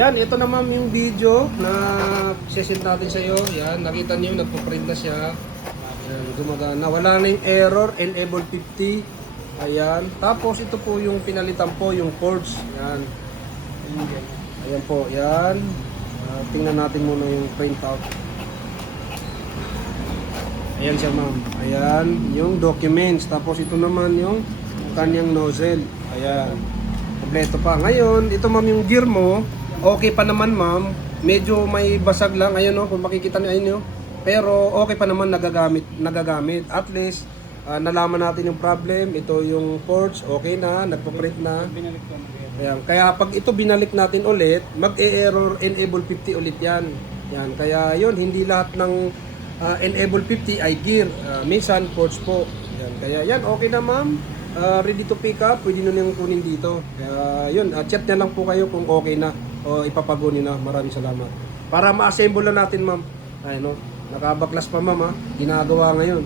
Yan, ito na ma'am yung video na sesend natin sa iyo. Yan, nakita niyo nagpo-print na siya. Yan, gumagana. Wala na yung error, enable 50. Ayan. Tapos ito po yung pinalitan po, yung cords. Yan. Ayan po, yan. Tingnan natin muna yung printout. Ayan siya ma'am. Ayan, yung documents. Tapos ito naman yung kanyang nozzle. Ayan. Kompleto pa. Ngayon, ito ma'am yung gear mo. Okay pa naman ma'am. Medyo may basag lang. Ayan o, kung makikita niyo. Pero okay pa naman nagagamit. At least, nalaman natin yung problem. Ito yung ports. Okay na. Nagpo-print na. Ayan. Kaya pag ito binalik natin ulit, mag-e-error enable 50 ulit yan. Yan. Kaya yun, hindi lahat ng enable 50 ay gear. Minsan, ports po. Yan. Kaya yan, okay na ma'am. Ready to pick up. Pwede nyo nang kunin dito. Kaya yun, chat na lang po kayo kung okay na. O ipapago nyo na. Maraming salamat. Para ma-assemble na natin ma'am. Ayun o. Nakabaklas pa ma'am ha. Ginagawa ngayon.